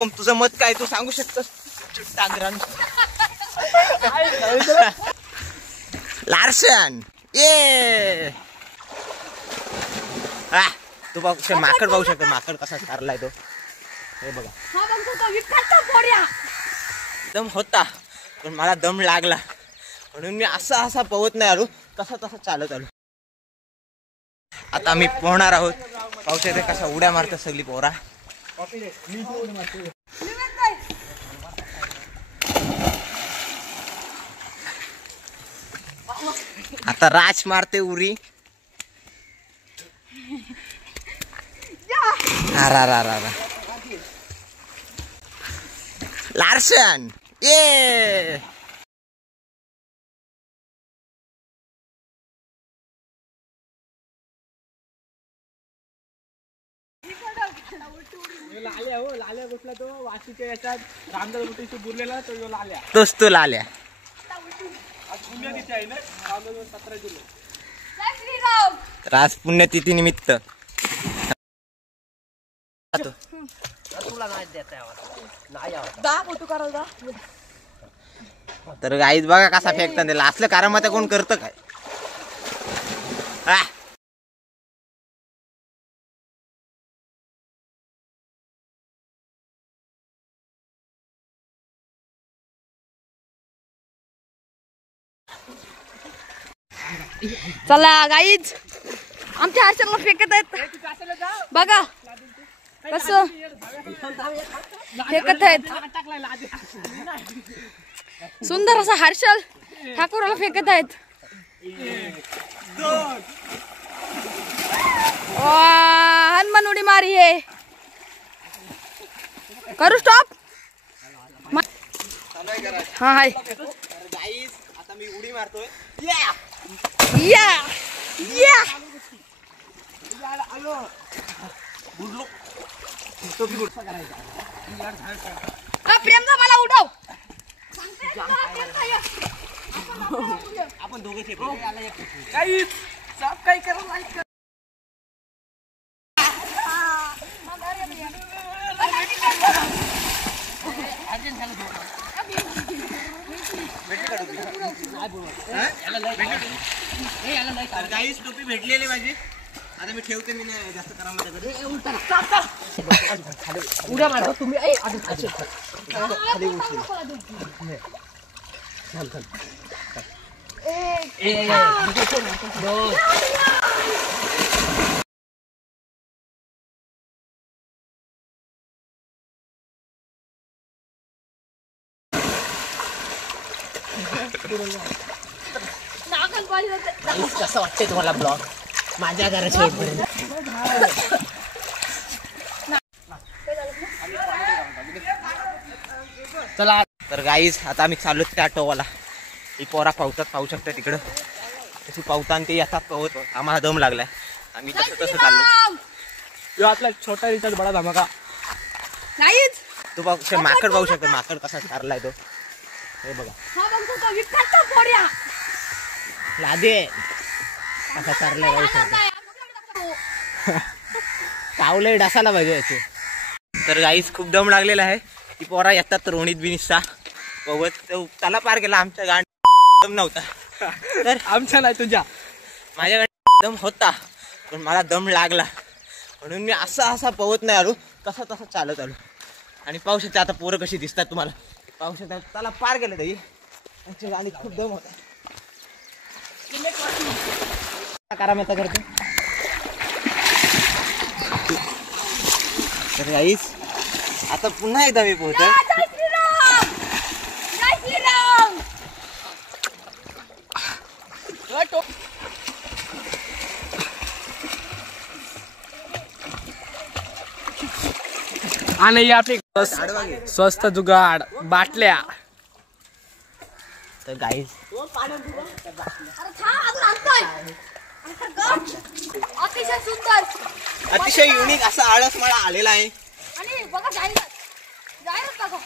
तुझं मत काय तू सांगू शकतोस? लार्सन ये तू बघ माकड पाहू शकतो, माकड कसा चारलाय तो. हे बघा दम होता पण मला दम लागला म्हणून मी असा पवत नाही आलो, तसा चालत आलो. आता आम्ही पोहणार आहोत. पाहू शकते कसा उड्या मारतात सगळी पोरा. आता राज मारते उरी. लार्सन ये लाल्या बसला तो वाशीच्या याच्यात रामदास मोठीशी बुरलेला तो लाल्या. तोच तो लाल्या. आज पुण्यतिथी आहे ना, 17 जुलै. राज पुण्यतिथी निमित्त तर गाईच बघा कसा फेकतात त्याला. असलं कारण मग कोण करतं काय? चला गाईज, आमच्या हर्षलला फेकत आहेत बघा कसं फेकत आहेत. सुंदर असा हर्षल ठाकूरला फेकत आहेत. हनुमान उडी मारी है. करू स्टॉप. हा हाय आता मी उडी मारतोय. या या प्रेमचा मला उडव. आपण दोघे काही सब काही करा. गाईस टोपी भेटलेली माझी. आता मी ठेवते. मी नाही जास्त करा उड्या मारा तुम्ही. कसं वाटतंय तुम्हाला ब्लॉग माझ्या घराच्या शेवटपर्यंत? चला तर गाईस आता आम्ही चालू त्या टोवाला. ही पोरा पावतात, पाहू शकता तिकडं तशी पावता ते येतात पवत. आम्हाला दम लागलाय. आम्ही तसं चाललो. आपला छोटा रिचार्ज बडा धमाका. तू बघ माकड पाहू शकतो, माकड कसा चारलाय तो. हे बघा लादे कसा चारलाय पाहू शकतो. चावलंय डासाला पाहिजे याचे. तर गाईस खूप दम लागलेला आहे. ती पोरा येतात रोणीत बिनिसा पवत. त्याला पार केला. आमच्या गाडी दम नव्हता. तर आमच्या नाही तुझ्या. माझ्याकडे दम होता पण मला दम लागला म्हणून मी असा पवत नाही आलो, तसा चालत आलो. आणि पाहू शकता आता पोरं कशी दिसतात तुम्हाला. पाहू शकता त्याला पार गेलं तरी आमच्या गाडी खूप दम होता. करा मी आता करतो. तर गाईस आता पुन्हा एकदा मी पोहतोय. आणि आपली स्वस्त जुगाड बाटल्या. तर गाईस अतिशय सुंदर, अतिशय युनिक असा आळस मला आलेला आहे. आणि बघा जाहिरात बघा.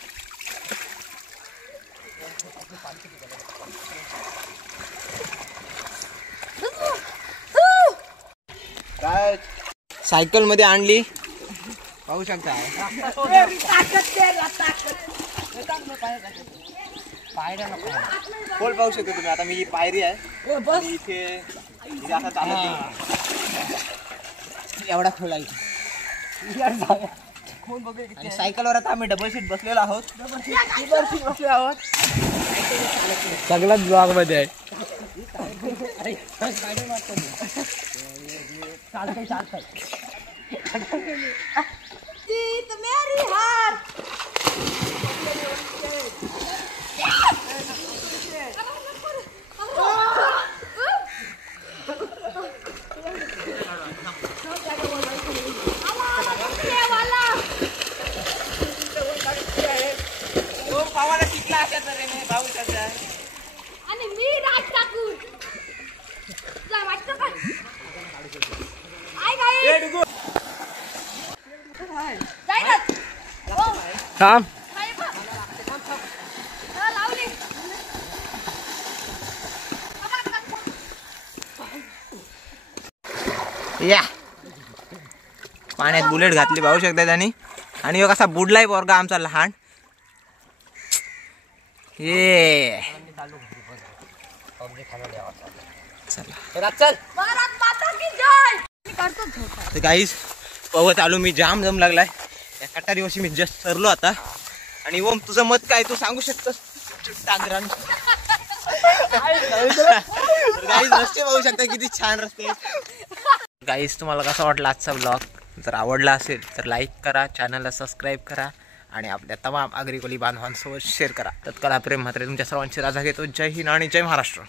काय सायकल मध्ये आणली. पाहू शकता खोल पाहू शकता तुम्ही. आता मी ही पायरी आहे आणि इथे असा चालत एवढा खोल आहे. आणि सायकलवर आता आम्ही डबल सीट बसलेलो आहोत. सगळ्यात ब्लॉग मध्ये आहे. आणि मी राज ठाकूर तुला वाटतं का आई जाय ना थांब. लावली या पाण्यात बुलेट घातली पाहू शकता त्यांनी. आणि ह्यो कसा बुडलाय पोरगा आमचा लहान. ये चल भारत माता की जय. मी करतो झोपा. तर गाईस पवत आलो मी. जाम दम लागलाय. या कटारीवरशी मी जस्ट सरलो आता. आणि ओम तुझं मत काय तू सांगू शकतोस. गाईस रस्ते पाहू शकता किती छान रस्ते. गाईस तुम्हाला कसा वाटला आजचा ब्लॉग. जर आवडला असेल तर लाईक करा, चॅनलला सबस्क्राईब करा आणि आपल्या तमाम आगरी कोली बांधवांसोबत शेअर करा. तत्काळ प्रेम मात्र तुमच्या सर्वांची राजा घेतो. जय हिंद आणि जय महाराष्ट्र.